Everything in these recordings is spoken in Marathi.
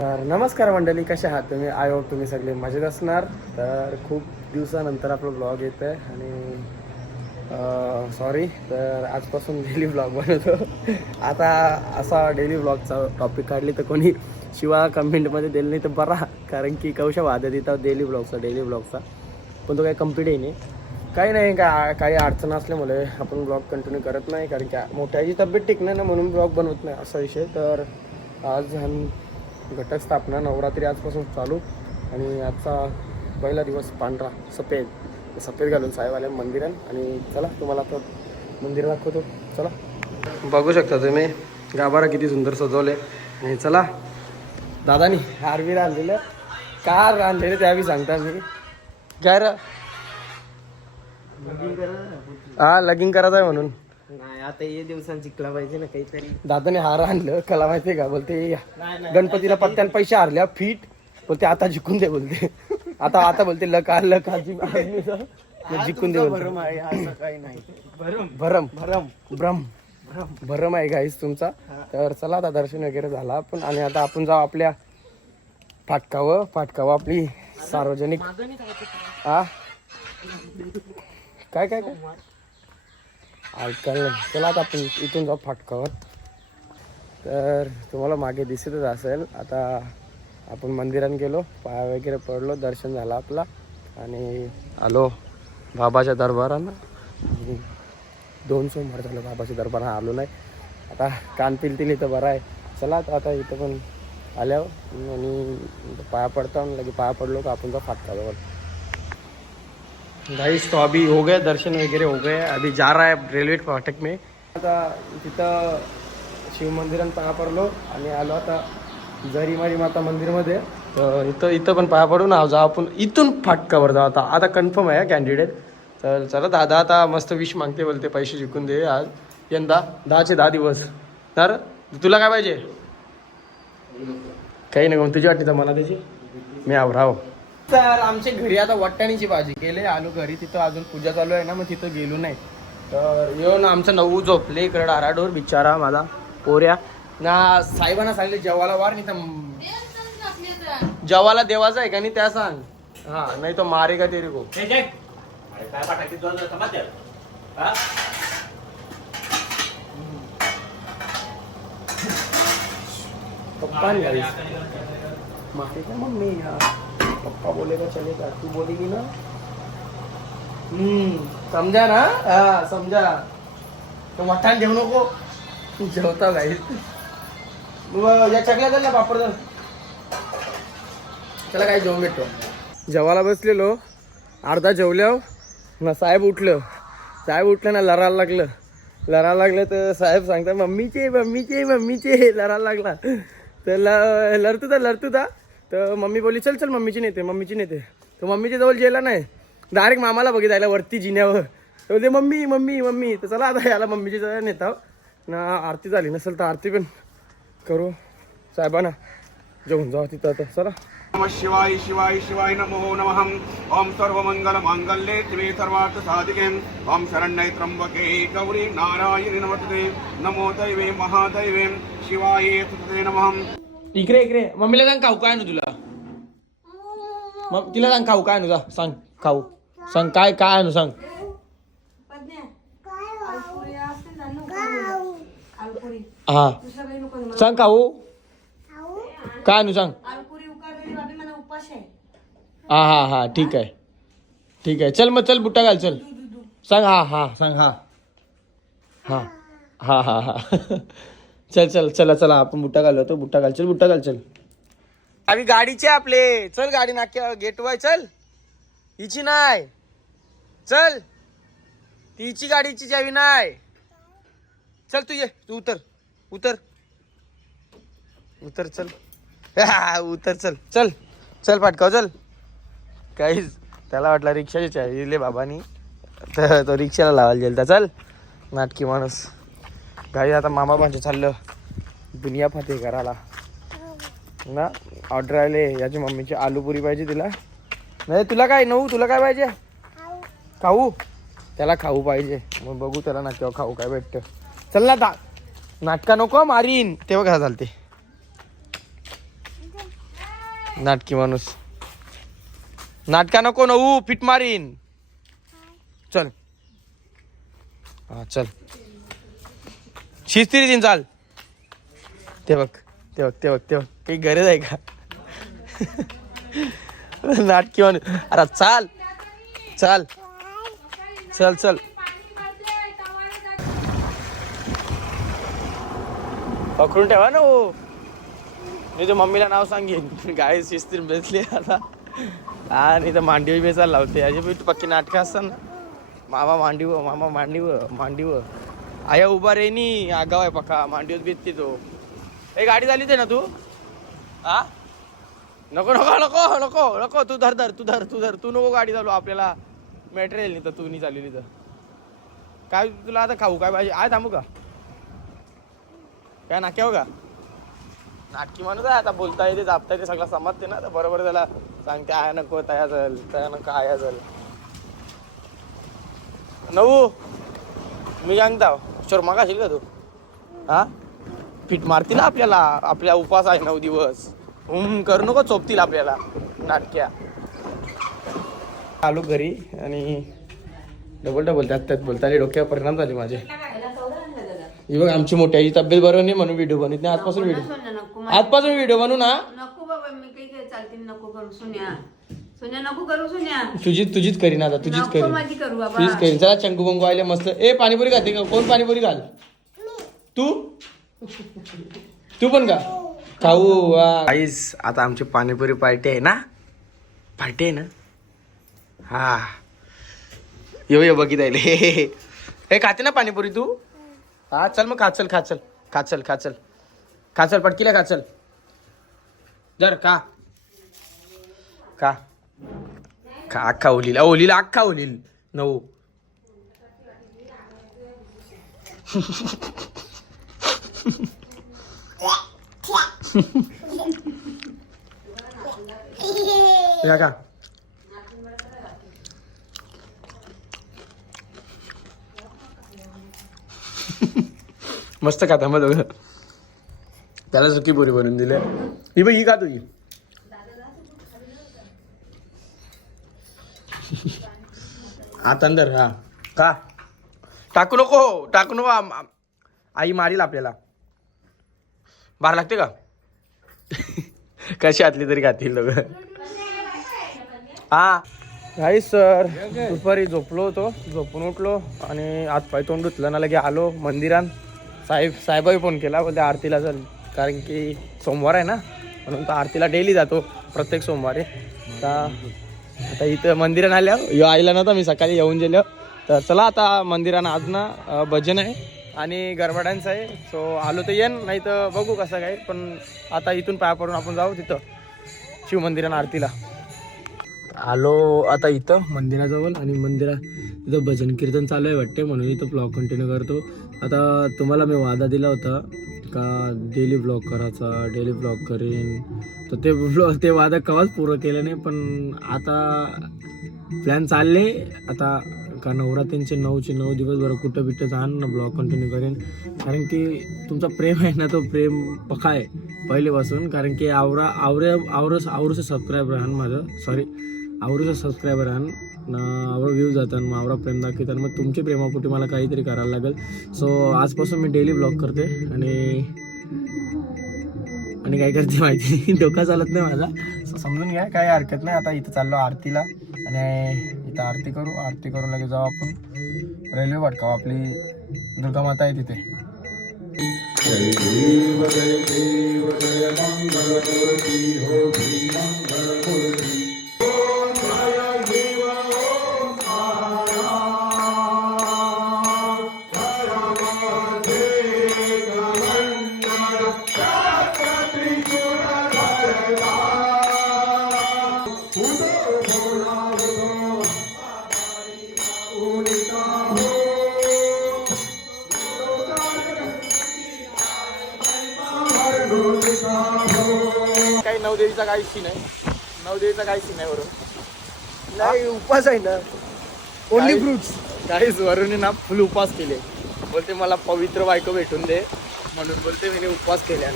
तर नमस्कार मंडळी, कसे आहात तुम्ही? आय होप तुम्ही सगळे मजेत असणार. तर खूप दिवसानंतर आपलं ब्लॉग येतं आहे आणि सॉरी, तर आजपासून डेली ब्लॉग बनवतो. आता असा डेली ब्लॉगचा टॉपिक काढली तर कोणी शिवा कमेंटमध्ये दिलं नाही तर बरा, कारण की कौशा वादत येतात डेली ब्लॉगचा पण तो काही कम्प्लीट नाही. काही नाही, काही अडचण असल्यामुळे आपण ब्लॉग कंटिन्यू करत नाही, कारण की मोठ्याची तब्येत टिकणार ना म्हणून ब्लॉग बनवत नाही असा विषय. तर आज घटस्थापना नवरात्री आजपासून चालू आणि आजचा पहिला दिवस पांढरा सफेद घालून साहेब आल्या मंदिरात. आणि चला तुम्हाला आता मंदिर दाखवतो. चला, बघू शकता तुम्ही गाभारा किती सुंदर सजवले. आणि चला, दादानी हारवीर आणलेलं कार आणलेलं त्या बी सांगता मी काय र हा लगीन करायचं आहे म्हणून. नाही, आता ये दिवसांनी जिंकला पाहिजे ना काहीतरी. दादाने हार आणलं, कला माहितीये का? बोलते गणपतीला पत्त्यान पैसे हारल्या फीट, बोलते आता जिंकून दे बोलते. आता बोलते लका जिंकून दे भरम आहे असं काही नाही. भरम आहे गाईस तुमचा. तर चला, आता दर्शन वगैरे झाला आपण आणि आता आपण जाऊ आपल्या फाटकावं आपली सार्वजनिक. हा काय काय काय ऐकायला नाही. चला आता आपण इथून जाऊ फाटकावर. तर तुम्हाला मागे दिसतच असेल. आता आपण मंदिरात गेलो, पाया वगैरे पडलो, दर्शन झालं आपला आणि आलो बाबाच्या दरबारानं. 2 सोमवार झालं बाबाच्या दरबारात आलो नाही. आता कान पिलतील इथं बरं आहे. चला आता इथं पण आल्यावर आणि पाया पडता लगे पाया पडलो का आपण जाऊ फाटकावर. गाइस तो अभी हो गया, दर्शन वगैरह हो गए. अभी जा रहा है रेल्वे फाटक में. आता तिथं शिव मंदिरात पाया पडलो आणि आलो आता जरीमारी माता मंदिरमध्ये. तर इथं पण पाया पडून जाऊ आपण इथून फाटकावर जाऊ. आता कन्फर्म आहे कॅन्डिडेट. तर चला, दादा आता मस्त विश मागते, बोलते पैसे जिंकून दे आज यंदा 10चे 10 दिवस. तर तुला काय पाहिजे? काही नाही, मग तुझी वाटते तर मला त्याची मी आवराव. तर आमच्या घरी आता वाटाण्याची भाजी केली. आलो घरी, तिथं अजून पूजा चालू आहे ना, मग तिथं गेलो नाही. तर येऊन आमचं नऊ झोपले इकडे डाराडोर बिचारा माझा पोऱ्या ना. साहेबांना सांगले जेवाला वार, नाही तर जेवाला देवाचा आहे का नाही त्या सांग. हा, नाही तो मारे का तेरे को. पप्पा नहीं माफी का मम्मी, पप्पा बोलेगा चलेगा, तू बोलेगी ना. समझा ना? हाँ समझा. तो मठान जेवू नको, जेवता गाई. या चकल्या दल ना, पापड दल. त्याला काही जेवून भेटतो. जेवायला बसलेलो, अर्धा जेवल्यावर ना साहेब उठलं ना, लरायला लागलं. तर साहेब सांगता मम्मीचे लरायला लागला. तर लढतो. तर मम्मी बोलली चल मम्मीची नेते. तर मम्मीच्या जवळ गेला नाही, डायरेक्ट मामाला बघितला वरती जिन्यावर. तर बोलते मम्मी. तर चला आता याला मम्मीच्या जवळ नेता ना. आरती झाली नसेल तर आरती पण करू. साहेबांना जेवून जाऊ तिथं. आता चला. नमः शिवाय नमो नमः. ओम सर्वमंगल मांगल्ये शिवे सर्वार्थ साधिके ओम शरण्ये त्र्यंबके गौरी नारायणी नमस्ते. नमो दैवे महादैवे शिवाय सुते नमः. इकडे मम्मीला सांग खाऊ काय आणू तुला. मग तिला सांग खाऊ काय आणू, जा सांग खाऊ. सांग काय आणू सांग. हा सांग खाऊ काय आणू सांग. हा ठीक आहे. चल मग, चल बुट्टा घाल, चल सांग. हा सांग. हा चला आपण बुट्टा घालतो. बुट्टा घाल चल. आम्ही गाडीचे आपले. चल गाडी नाक्या गेट वाय. चल हिची नाही, चल तिची गाडीची चावी नाही. चल तू ये, तू उतर चल. उतर चल फाटकाव चल. काहीच त्याला वाटलं रिक्षाची चावी दिले बाबांनी, तर तो रिक्षाला लावायला गेलता. चल नाटकी माणूस. काही आता मामा भांचे चाललं दुनिया फते करायला ना. ऑर्डर आले याची मम्मीची आलू पुरी पाहिजे तिला. नाही तुला काय पाहिजे? खाऊ. त्याला खाऊ पाहिजे. मग बघू त्याला ना तेव्हा खाऊ काय भेटतं. चल ना नाटका नको मारीन. तेव्हा काय चालते. नाटकी माणूस. नाटका नको नऊ फिट मारीन. चल हा चल शिस्तीने दिन चाल. ते बघ ते बघ ते बघ ते बघ काही गरज आहे का नाटकी माणूस. अरे चाल चाल चल चल. पकडून ठेवा ना हो. मी तर मम्मीला नाव सांगेन गाय शिस्तीने बेसली आता. हा नाही तर मांडीवर बेचायला लावते. अजय तू पक्की नाटकं असतात ना. मामा मांडीव मामा मांडीव मांडीव आया उभा रे नी आगाव आहे पक्का मांडीवर बेसते तो. ए गाडी झाली ते ना तू. हा नको नको नको नको नको तू धर धर तू धर तू धर. तू नको गाडी चालू आपल्याला मटेरियल नाही तर तू नाही चालली तर काय. तुला आता खाऊ काय पाहिजे. आहे थांबू का काय नाक्याव का. नाटकी माणूस आहे आता. बोलता येते जापता येते सगळं समजते ना. तर बरोबर त्याला सांगते आया नको तया चल तया नको आया चल. नऊ मी सांगता शर्मा का का तू. हा पीठ मारतील आपल्याला. आपल्या उपवास आहे 9 दिवस. करू नको चोपतील आपल्याला नाटक्या. आलो घरी आणि डबल डबल त्यात बोलताले डोक्यावर परिणाम झाले माझे. ही बघ आमची मोठ्याची तब्येत बरोबर नाही म्हणून व्हिडिओ बनवत नाही. आजपासून व्हिडिओ बनवू ना. नको बाबा मी काही चालतील नको करू. सुन्या सुन्या नको करू. सुन्या तुझीच करीन आता. तुझीच करीन माझी करू बाबा. तुझीच करीन. चला चंगू बंगू आले मस्त. ए पाणीपुरी खाते का. कोण पाणीपुरी घाल. तू पण का खाऊ. आईस आता आमची पाणीपुरी पार्टी आहे ना. पार्टी आहे ना. हा ये बघितले हे खाते ना पाणीपुरी तू. हा चल मग खाचल खाचल खाचल खाचल खाचल पटकीला खाचल. जर का का का अख्खा ओलीला ओलीला अख्खा ओलील नऊ. का मस्त खाता मग दोघं. त्याला सुकी पुरी बनवून दिले. ही बघ ही का तुझी. आता अंदर हा का टाकू नको टाकू नको. आई मारील आपल्याला. बाहेर लागते का कशी आतली तरी खातील दोघं. हा नाही सर दुपारी झोपलो होतो. झोपून उठलो आणि हात पाय तोंड धुतलं ना लगे आलो मंदिरात. साहेबाही फोन केला बोलते आरतीला चल. कारण की सोमवार आहे ना म्हणून तर आरतीला डेली जातो प्रत्येक सोमवारी. आता इथं मंदिरात आल्या यो आईला नव्हता मी सकाळी येऊन गेलो. तर चला आता मंदिरानं आज ना भजन आहे आणि गरबाड्यांचं आहे. सो आलो तर येईन नाही तर बघू कसं काय. पण आता इथून पाया पडून आपण जाऊ तिथं शिवमंदिरानं आरतीला. आलो आता इथं मंदिराजवळ आणि मंदिरात इथं भजन कीर्तन चालू आहे वाटते म्हणून इथं ब्लॉग कंटिन्यू करतो. आता तुम्हाला मी वादा दिला होता का डेली ब्लॉग करायचा. डेली ब्लॉग करीन तर ते वादा कवाच पूर्ण केलं नाही. पण आता प्लॅन चालले आता का नवरात्रींचे 9 दिवस बरं कुठं बिटं जाण ना ब्लॉग कंटिन्यू करेन. कारण की तुमचा प्रेम आहे ना तो प्रेम पक्का आहे पहिलेपासून. कारण की आवरचं सबस्क्रायबर आहे माझं. सॉरी आवरूचं सबस्क्रायबर आहे ना. आवरं व्ह्यूज जातात मग आवरा प्रेम दाखवतात. मग तुमच्या प्रेमापोटी मला काहीतरी करायला लागेल. सो आजपासून मी डेली ब्लॉग करते आणि काय करते माहिती नाही. डोका चालत नाही माझा. सो समजून घ्या काही हरकत नाही. आता इथं चाललो आरतीला आणि इथं आरती करू लगेच जाऊ आपण रेल्वे वाटकाव. आपली दुर्गा माता आहे तिथे. जय देव जय देव जय मंगलमूर्ती हो मंगलमूर्ती. काही नवदेवीचा काही सीन आहे. नवदेवीचा काही सीन आहे वरून नाही उपवास आहे ना. Only fruits. काहीच वरून ना फुल उपवास केले. बोलते मला पवित्र बायको भेटून दे म्हणून बोलते मी उपवास केल्या.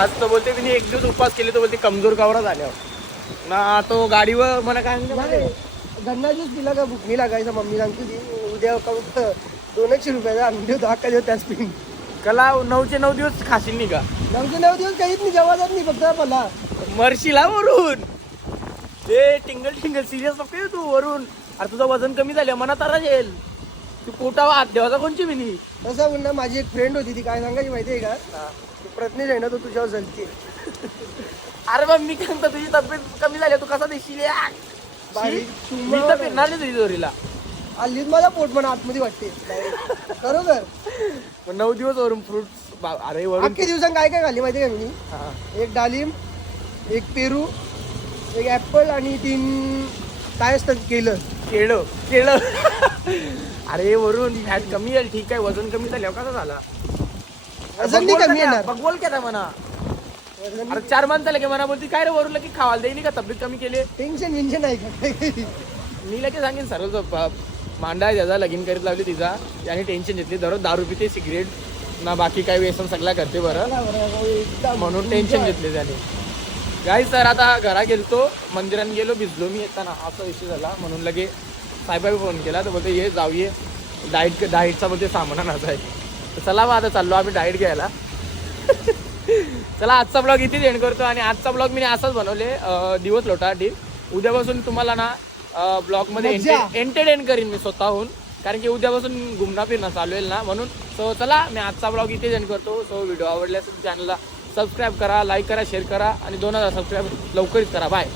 आज तर बोलते मी 1 दिवस उपवास केले तर बोलते कमजोर गावरा झाल्यावर. ना तो गाडीवर मला काय नाही, सांगितलं गन्ना ज्यूस पिला का भूक नाही लागायचा. मम्मी सांगते ती उद्या का 200 रुपयाचा आणून ठेवतो अख्खा दिवस त्याच पिन. कला 9चे 9 दिवस खाशील नाही का 9 दिवस काहीच नाही, जेव्हा जात नाही फक्त मला. मरशीला वरून ते टिंगल सिरियस नको तू वरून. अरे तुझं वजन कमी झालं मनात आराज येईल. तू पोटावा हात देवाचा कोणची मिनी. तसं म्हणणं माझी एक फ्रेंड होती, ती काय सांगायची माहिती आहे का, प्रज्ञेश आहे ना तो तुझ्यावर जलते. अरे बा मी काय म्हणतो तुझी तब्येत कमी झाली तू कसा देशील यार? बारीक मी तर फिरणार नाही तुझी जोरीला. आलीच माझा पोट पण आतमध्ये वाटते बरोबर. 9 दिवस वरून फ्रुट्स अरे वरून अख्खे दिवसांत काय काय खाल्ली माहिती आहे का मी? हा. एक डालिम, एक पेरू, एक ऍपल आणि 3 काय असतात केळं अरे वरून फॅट कमी येईल ठीक आहे. वजन कमी झाल्यावर कसा झाला? वजन नाही कमी येणार. बघबोल केला म्हणा. टेन्शन अरे 4 month झाले की म्हणा बोलती काय रे वरून की खावायला देईल का तब्येत कमी केली. विंशन आहे का? मी लगे सांगेन सरळ मांडा ज्याचा लगीन करीत लावली तिचा त्याने टेन्शन घेतली. दररोज दारू पिते सिगरेट ना बाकी काही व्यसन सगळा करते बरं म्हणून टेन्शन घेतले त्याने. गाईस तर आता घरा गेलतो मंदिरात गेलो भिजलो मी येताना असा विषय झाला म्हणून लगे साहेबाबी फोन केला तर बोलते ये जाऊये डाएटचा बोलते सामान आणायचा आहे. तर चला मग आता चाललो आम्ही डाएट घ्यायला. चला आजचा ब्लॉग इथेच एंड करतो आणि आजचा ब्लॉग मी असाच बनवले दिवस लोटासाठी. उद्यापासून तुम्हाला ना ब्लॉगमध्ये एंटरटेन करीन मी स्वतःहून कारण की उद्यापासून घुमणं फिरणं चालू होईल ना म्हणून. सो चला मी आजचा ब्लॉग इथेच एंड करतो. सो व्हिडिओ आवडल्यास चॅनलला सबस्क्राईब करा, लाईक करा, शेअर करा आणि 2000 सबस्क्राईब लवकरच करा. बाय.